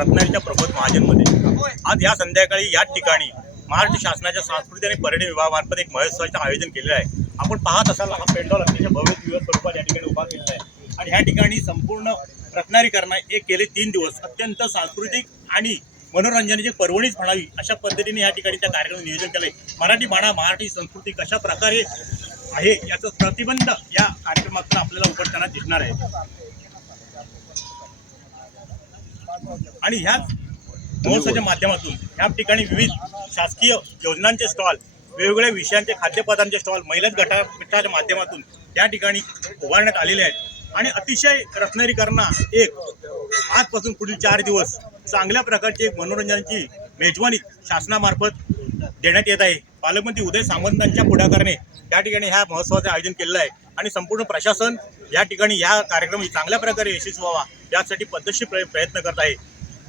रत्नागिरीच्या प्रबोध महाजनमध्ये. आज या संध्याकाळी याच ठिकाणी महाराष्ट्र शासनाच्या सांस्कृतिक आणि पर्यटन विभागामार्फत एक महोत्सवाचं आयोजन केलेलं आहे. आपण पाहत असाल हा पेंडॉल अतिशय भव्य दिवस स्वरूपात या ठिकाणी उभा केलेला आहे. आणि ह्या ठिकाणी संपूर्ण रत्नागिरीकरांना एक गेले तीन दिवस अत्यंत सांस्कृतिक आणि मनोरंजनाची पर्वणीच म्हणावी अशा पद्धतीने या ठिकाणी त्या कार्यक्रम नियोजन केलं आहे मराठी बाणा मराठी संस्कृती कशा प्रकारे आहे याचं प्रतिबंध या कार्यक्रमातून आपल्याला उघडताना दिसणार आहे. आणि ह्याच महोत्सवाच्या माध्यमातून या ठिकाणी विविध शासकीय योजनांचे स्टॉल वेगवेगळ्या विषयांचे खाद्यपदार्थांचे स्टॉल महिला गटा गटाच्या माध्यमातून या ठिकाणी उभारण्यात आलेले आहेत. आणि अतिशय रत्नागिरीकरांना एक आजपासून पुढील चार दिवस चांगल्या प्रकारची एक मनोरंजनाची मेजवानी शासनामार्फत देण्यात येत आहे. पालकमंत्री उदय सामंतांच्या पुढाकाराने या ठिकाणी ह्या महोत्सवाचं आयोजन केलेलं आहे. आणि संपूर्ण प्रशासन या ठिकाणी ह्या कार्यक्रम चांगल्या प्रकारे यशस्वी व्हावा यासाठी पद्धतशीर प्र प्रयत्न करत आहे.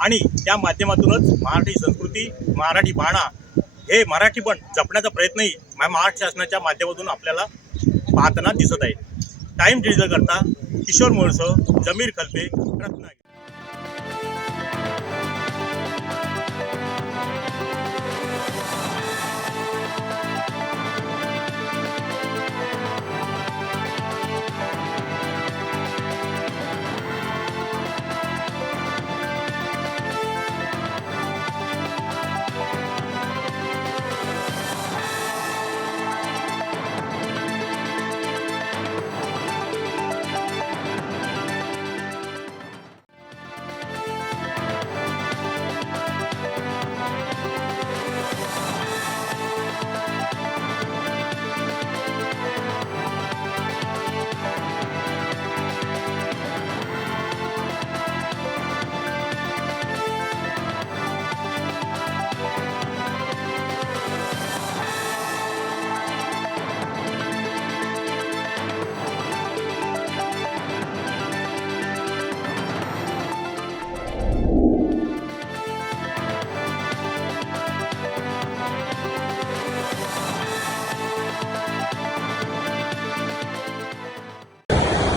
आणि त्या माध्यमातूनच मराठी संस्कृती मराठी बाणा हे मराठी पण जपण्याचा प्रयत्नही महाराष्ट्र शासनाच्या माध्यमातून आपल्याला पाहताना दिसत आहे. टाइम डिजिटल करता किशोर मोळसह जमीर खलपे रत्नागिरी.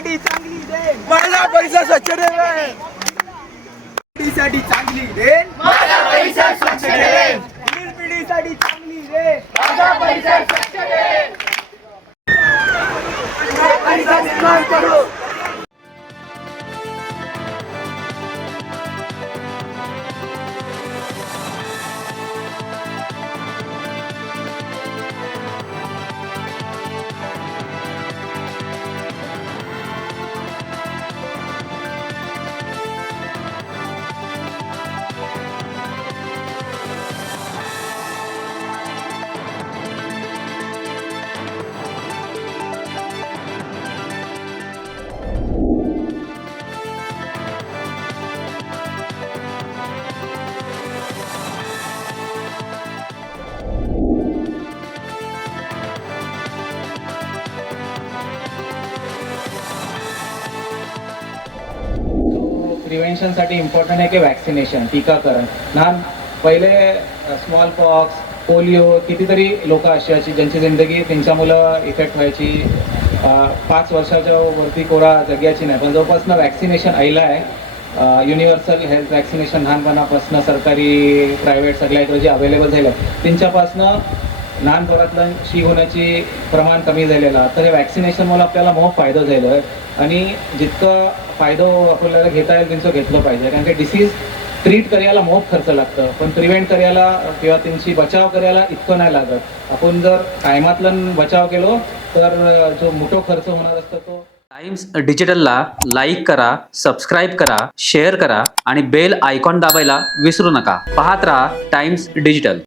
पिढीसाठी चांगली देण. माझा परिसर स्वच्छ ठेवेल पिढीसाठी चांगली देण. माझा परिसर स्वच्छ ठेवेल पुढील पिढीसाठी चांगली देण. माझा परिसर प्रिव्हेन्शनसाठी इम्पॉर्टंट आहे की वॅक्सिनेशन टीकाकरण? लहान पहिले स्मॉल पॉक्स पोलिओ कितीतरी लोक अशी अशी ज्यांची जिंदगी त्यांच्या मुलं इफेक्ट व्हायची. पाच वर्षाच्या वरती कोरा जग्याची नाही पण जोपासनं वॅक्सिनेशन आईला आहे युनिव्हर्सल हेल्थ वॅक्सिनेशन लहानपणापासून सरकारी प्रायव्हेट सगळ्या इकडे जे अवेलेबल झालं त्यांच्यापासनं लहान पोरातलं शी होण्याची प्रमाण कमी झालेलं. तर हे वॅक्सिनेशनमुळे आपल्याला मोठ फायदा झालेला आहे. आणि जितकं फायदा आपल्याला घेता येईल त्यांचं घेतलं पाहिजे. कारण की डिसीज ट्रीट करायला मोप खर्च लागतं. पण प्रिव्हेंट करायला किंवा त्यांची बचाव करायला इतकं नाही लागत. आपण जर टायमातलं बचाव केलो तर जो मोठा खर्च होणार असतो तो टाइम्स डिजिटलला लाईक करा सबस्क्राईब करा शेअर करा आणि बेल आयकॉन दाबायला विसरू नका. पाहत राहा टाइम्स डिजिटल